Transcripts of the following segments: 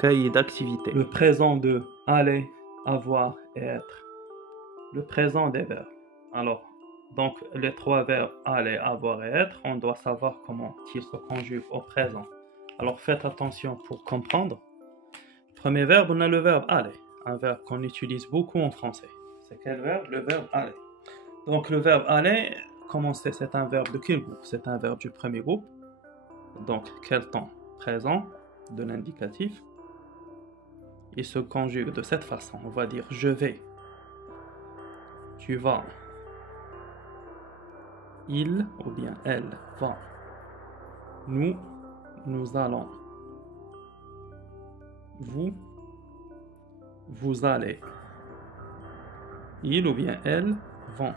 cahier d'activité. Le présent de aller, avoir et être. Le présent des verbes. Alors, donc les trois verbes aller, avoir et être, on doit savoir comment ils se conjuguent au présent. Alors faites attention pour comprendre. Premier verbe, on a le verbe aller, un verbe qu'on utilise beaucoup en français. C'est quel verbe? Le verbe aller. Donc le verbe aller, comment c'est un verbe de quel groupe? C'est un verbe du premier groupe. Donc quel temps? Présent, de l'indicatif. Il se conjugue de cette façon. On va dire je vais, tu vas, il ou bien elle va, nous, nous allons, vous, vous allez, il ou bien elle vont.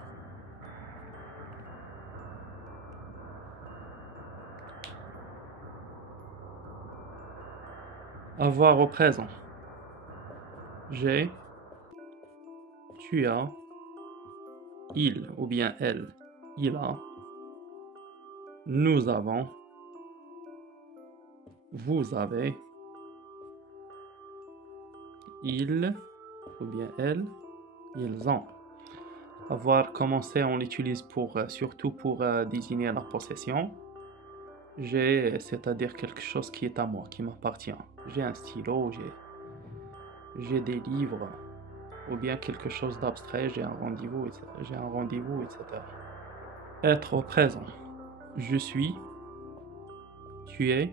Avoir au présent. J'ai, tu as, il ou bien elle, il a, nous avons, vous avez, il ou bien elle, ils ont. Avoir commencé, on l'utilise pour, surtout pour désigner la possession. J'ai, c'est-à-dire quelque chose qui est à moi, qui m'appartient. J'ai un stylo, j'ai des livres, ou bien quelque chose d'abstrait, j'ai un rendez-vous, etc. Être au présent. Je suis, tu es,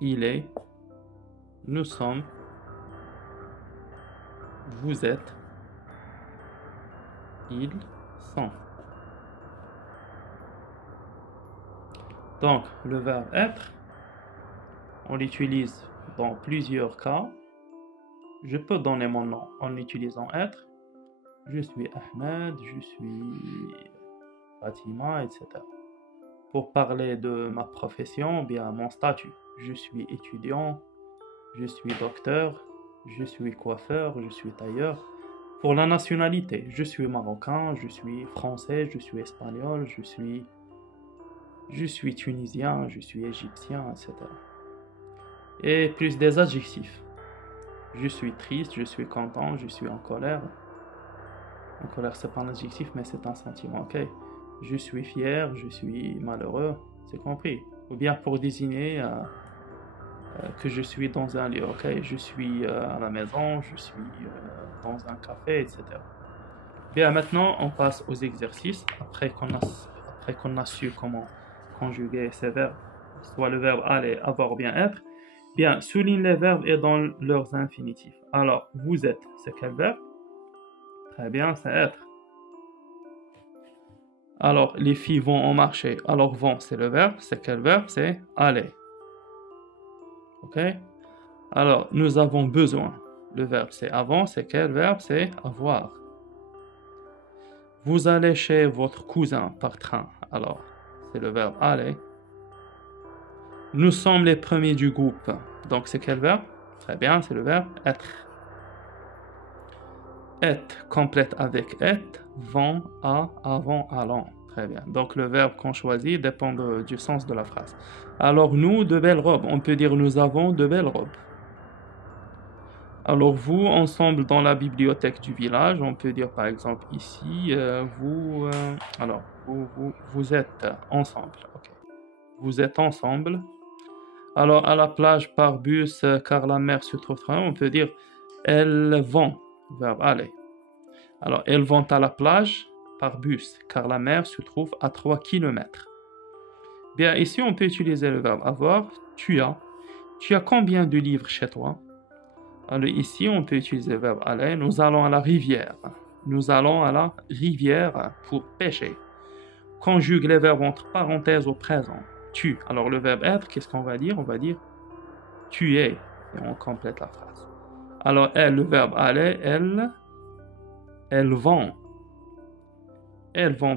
il est, nous sommes, vous êtes, ils sont. Donc, le verbe être, on l'utilise dans plusieurs cas. Je peux donner mon nom en utilisant être. Je suis Ahmed, je suis Fatima, etc. Pour parler de ma profession, bien mon statut. Je suis étudiant, je suis docteur, je suis coiffeur, je suis tailleur. Pour la nationalité, je suis marocain, je suis français, je suis espagnol, je suis tunisien, je suis égyptien, etc. Et plus des adjectifs. Je suis triste, je suis content, je suis en colère. En colère, c'est pas un adjectif, mais c'est un sentiment, ok? Je suis fier, je suis malheureux, c'est compris. Ou bien pour désigner que je suis dans un lieu, ok? Je suis à la maison, je suis dans un café, etc. Bien, maintenant, on passe aux exercices. Après qu'on a su comment conjuguer ces verbes, soit le verbe aller, avoir ou bien être, bien, souligne les verbes et dans leurs infinitifs. Alors, vous êtes, c'est quel verbe? Très bien, c'est être. Alors, les filles vont au marché. Alors, vont, c'est le verbe. C'est quel verbe? C'est aller. Ok? Alors, nous avons besoin. Le verbe, c'est avant. C'est quel verbe? C'est avoir. Vous allez chez votre cousin par train. Alors, c'est le verbe aller. Nous sommes les premiers du groupe. Donc, c'est quel verbe? Très bien, c'est le verbe être. Être complète avec être, vont, à, avant, allant. Très bien. Donc, le verbe qu'on choisit dépend du sens de la phrase. Alors, nous, de belles robes. On peut dire nous avons de belles robes. Alors, vous, ensemble dans la bibliothèque du village, on peut dire par exemple ici, vous êtes ensemble. Okay. Vous êtes ensemble. Alors, à la plage par bus, car la mer se trouve très loin, on peut dire elles vont, verbe aller. Alors, elles vont à la plage par bus, car la mer se trouve à 3 km. Bien, ici, on peut utiliser le verbe avoir. Tu as. Tu as combien de livres chez toi? Alors, ici, on peut utiliser le verbe aller. Nous allons à la rivière. Nous allons à la rivière pour pêcher. Conjugue les verbes entre parenthèses au présent. Tu. Alors, le verbe être, qu'est-ce qu'on va dire? On va dire tu es. Et on complète la phrase. Alors, elle, le verbe aller, elles vont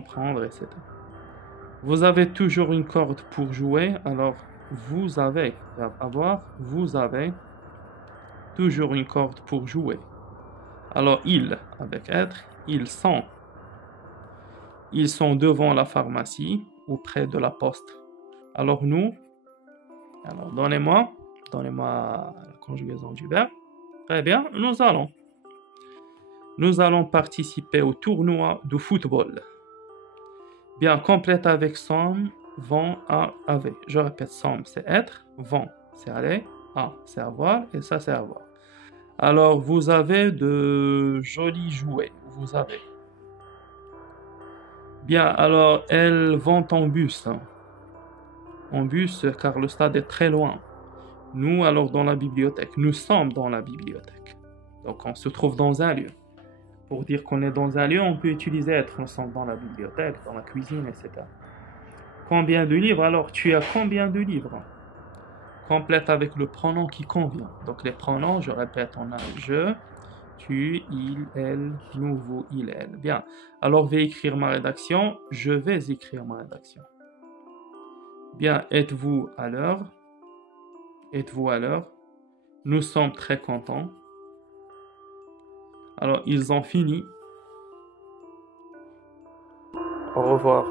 prendre, etc. Vous avez toujours une corde pour jouer. Alors, vous avez, verbe avoir, vous avez toujours une corde pour jouer. Alors, ils, avec être, ils sont devant la pharmacie ou près de la poste. Alors, nous, alors donnez-moi la conjugaison du verbe. Très bien, nous allons participer au tournoi de football. Bien, complète avec som, vont, à, avait. Je répète, som, c'est être, vont, c'est aller, à, c'est avoir, et ça, c'est avoir. Alors, vous avez de jolis jouets. Vous avez. Bien, alors, elles vont en bus. En bus, car le stade est très loin. Nous, alors, dans la bibliothèque. Nous sommes dans la bibliothèque. Donc, on se trouve dans un lieu. Pour dire qu'on est dans un lieu, on peut utiliser être. Nous sommes dans la bibliothèque, dans la cuisine, etc. Combien de livres? Alors, tu as combien de livres? Complète avec le pronom qui convient. Donc, les pronoms, je répète, on a je, tu, il, elle, nous, vous, il, elle. Bien. Alors, je vais écrire ma rédaction. Je vais écrire ma rédaction. Bien, êtes-vous à l'heure? Êtes-vous à l'heure? Nous sommes très contents. Alors, ils ont fini. Au revoir.